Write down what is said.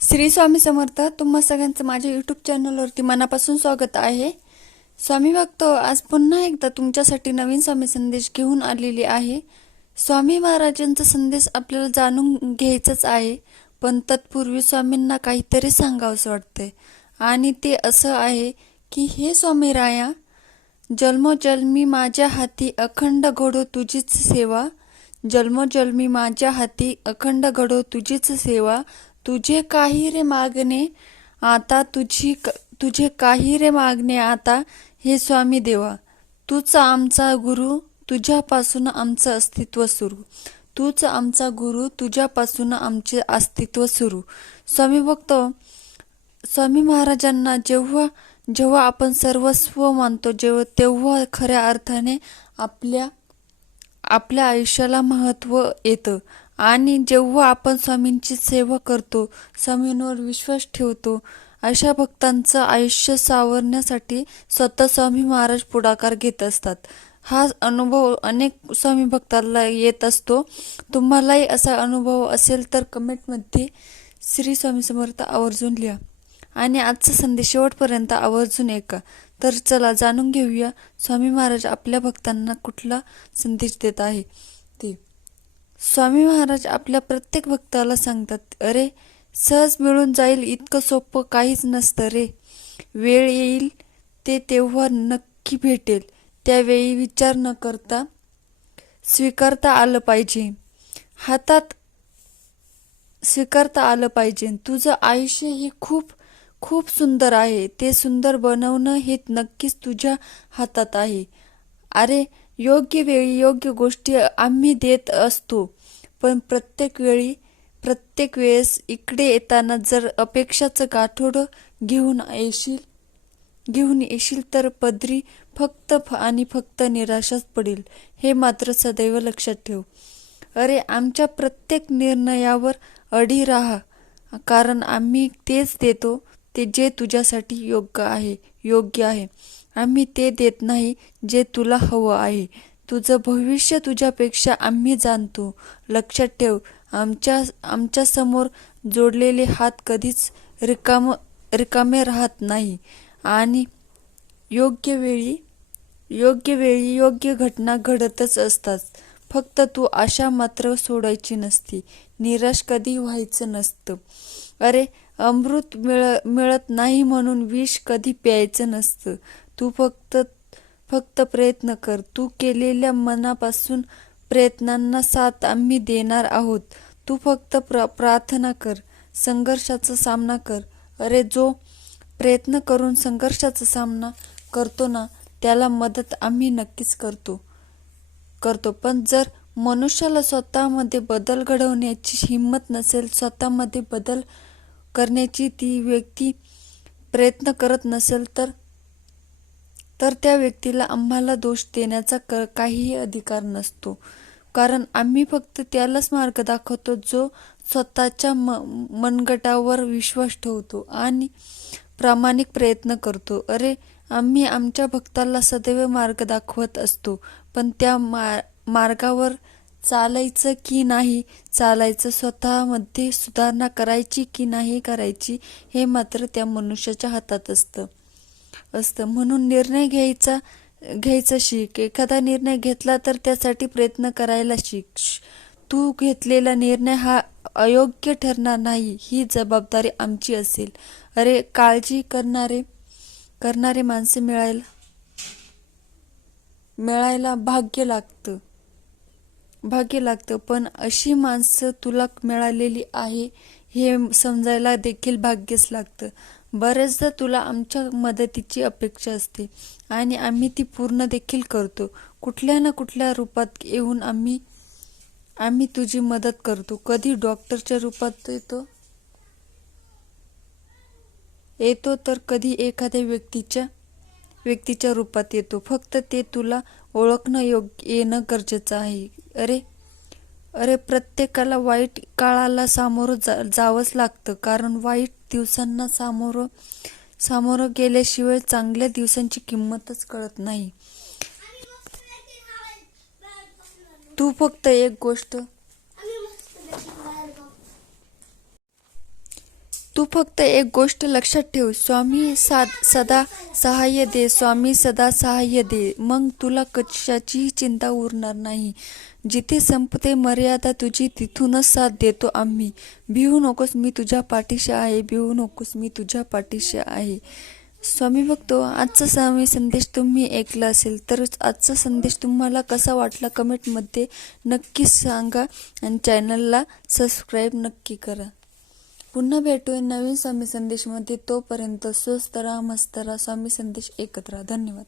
श्री स्वामी समर्थ तुम्हा सगळ्यांचं माझ्या यूट्यूब चॅनलवरती मनापासून स्वागत आहे. स्वामी भक्त आज पुन्हा एकदा तुमच्यासाठी नवीन स्वामी संदेश घेऊन आलेली आहे. स्वामी महाराजांचा संदेश आपल्याला जाणून घ्यायचाच आहे पण तत्पूर्वी स्वामींना काहीतरी सांगावंसं वाटतंय. आणि ते असं आहे की हे स्वामी राया जन्मोजन्मी माझ्या हाती अखंड घडो तुझीच सेवा. जन्मोजन्मी माझ्या हाती अखंड घडो तुझीच सेवा. तुझे काही रे मागणे आता तुझी क- तुझे काही रे मागणे आता हे स्वामी देवा तूच आमचा गुरु तुझ्यापासून आमचं अस्तित्व सुरू. तूच आमचा गुरु तुझ्यापासून आमचे अस्तित्व सुरू. स्वामी भक्त स्वामी महाराजांना जेव्हा जेव्हा आपण सर्वस्व मानतो जेव्हा तेव्हा खऱ्या अर्थाने आपल्या आपल्या आयुष्याला महत्त्व येतं. आणि जेव्हा आपण स्वामींची सेवा करतो स्वामींवर विश्वास ठेवतो अशा भक्तांचं आयुष्य सावरण्यासाठी स्वतः स्वामी महाराज पुढाकार घेत असतात. हा अनुभव अनेक स्वामी भक्तांना येत असतो. तुम्हालाही असा अनुभव असेल तर कमेंटमध्ये श्री स्वामी समर्थ आवर्जून लिहा. आणि आजचा संदेश शेवटपर्यंत आवर्जून ऐका. तर चला जाणून घेऊया. स्वामी महाराज आपल्या भक्तांना कुठला संदेश देत आहे? ते स्वामी महाराज आपल्या प्रत्येक भक्ताला सांगतात अरे सहज मिळून जाईल इतकं सोपं काहीच नसतं रे. वेळ येईल ते तेव्हा नक्की भेटेल. त्यावेळी विचार न करता स्वीकारता आलं पाहिजे. हातात स्वीकारता आलं पाहिजे. तुझं आयुष्य हे खूप खूप सुंदर आहे. ते सुंदर बनवणं हे नक्कीच तुझ्या हातात आहे. अरे योग्य वेळी योग्य गोष्टी आम्ही देत असतो. पण प्रत्येक वेळी प्रत्येक वेळेस इकडे येताना जर अपेक्षाचं गाठोडं घेऊन येशील घेऊन येशील तर पदरी फक्त फ- आणि फक्त निराशाच पडेल. हे मात्र सदैव लक्षात ठेव. अरे आमच्या प्रत्येक निर्णयावर अडी राहा. कारण आम्ही तेच देतो ते जे तुझ्यासाठी योग्य आहे योग्य आहे. आम्ही ते देत नाही जे तुला हवं आहे. तुझं भविष्य तुझ्यापेक्षा आम्ही जाणतो. लक्षात ठेव आमच्या आमच्यासमोर जोडलेले हात कधीच रिकाम रिकामे राहत नाही. आणि योग्य वेळी योग्य वेळी योग्य घटना घडतच असतात. फक्त तू आशा मात्र सोडायची नसती. निराश कधी व्हायचं नसतं. अरे अमृत मिळ मिळत नाही म्हणून विष कधी प्यायचं नसतं. तू फक्त फक्त प्रयत्न कर. तू केलेल्या मनापासून प्रयत्नांना साथ आम्ही देणार आहोत. तू फक्त प्र प्रार्थना कर. संघर्षाचा सामना कर. अरे जो प्रयत्न करून संघर्षाचा सामना करतो ना त्याला मदत आम्ही नक्कीच करतो. करतो. पण जर मनुष्याला स्वतःमध्ये बदल घडवण्याची हिंमत नसेल स्वतःमध्ये बदल करण्याची ती व्यक्ती प्रयत्न करत नसेल तर तर त्या व्यक्तीला आम्हाला दोष देण्याचा क काहीही अधिकार नसतो. कारण आम्ही फक्त त्यालाच मार्ग दाखवतो जो स्वतःच्या म मनगटावर विश्वास ठेवतो आणि प्रामाणिक प्रयत्न करतो. अरे आम्ही आमच्या भक्ताला सदैव मार्ग दाखवत असतो. पण त्या मा मार्गावर चालायचं की नाही चालायचं स्वतःमध्ये सुधारणा करायची की नाही करायची हे मात्र त्या मनुष्याच्या हातात असतं. असतं. म्हणून निर्णय घ्यायचा घ्यायचा शिक. एखादा निर्णय घेतला तर त्यासाठी प्रयत्न करायला शिक. तू घेतलेला निर्णय हा अयोग्य ठरणार नाही ही जबाबदारी आमची असेल. अरे काळजी करणारे करणारे माणसे मिळायला मिळायला भाग्य लागतं. भाग्य लागतं. पण अशी माणसं तुला मिळालेली आहे हे समजायला देखील भाग्यच लागतं. बरेचदा तुला आमच्या मदतीची अपेक्षा असते आणि आम्ही ती पूर्ण देखील करतो. कुठल्या ना कुठल्या रूपात येऊन आम्ही आम्ही तुझी मदत करतो. कधी डॉक्टरच्या रूपात येतो? येतो तर कधी एखाद्या व्यक्तीच्या व्यक्तीच्या रूपात येतो. फक्त ते तुला ओळखणं योग्य येणं गरजेचं आहे. अरे अरे प्रत्येकाला वाईट काळाला सामोरं जा जावंच लागतं. कारण वाईट दिवसांना सामोरं सामोरं गेल्याशिवाय चांगल्या दिवसांची किंमतच कळत नाही. तू फक्त एक गोष्ट तू फक्त एक गोष्ट लक्षात ठेव. स्वामी साद सदा सहाय्य दे स्वामी सदा सहाय्य दे. मग तुला कशाचीही चिंता उरणार नाही. जिथे संपते मर्यादा तुझी तिथूनच साथ देतो आम्ही. भिवू नकोस मी तुझ्या पाठीशी आहे भिवू नकोस मी तुझ्या पाठीशी आहे. स्वामी बघतो आजचा स्वामी संदेश तुम्ही ऐकला असेल तर आजचा संदेश तुम्हाला कसा वाटला कमेंटमध्ये नक्की सांगा आणि चॅनलला सबस्क्राईब नक्की करा. पुन्हा भेटूया नवीन स्वामी संदेशमध्ये. तोपर्यंत स्वस्त राहा मस्त राहा. स्वामी संदेश एकत्र धन्यवाद.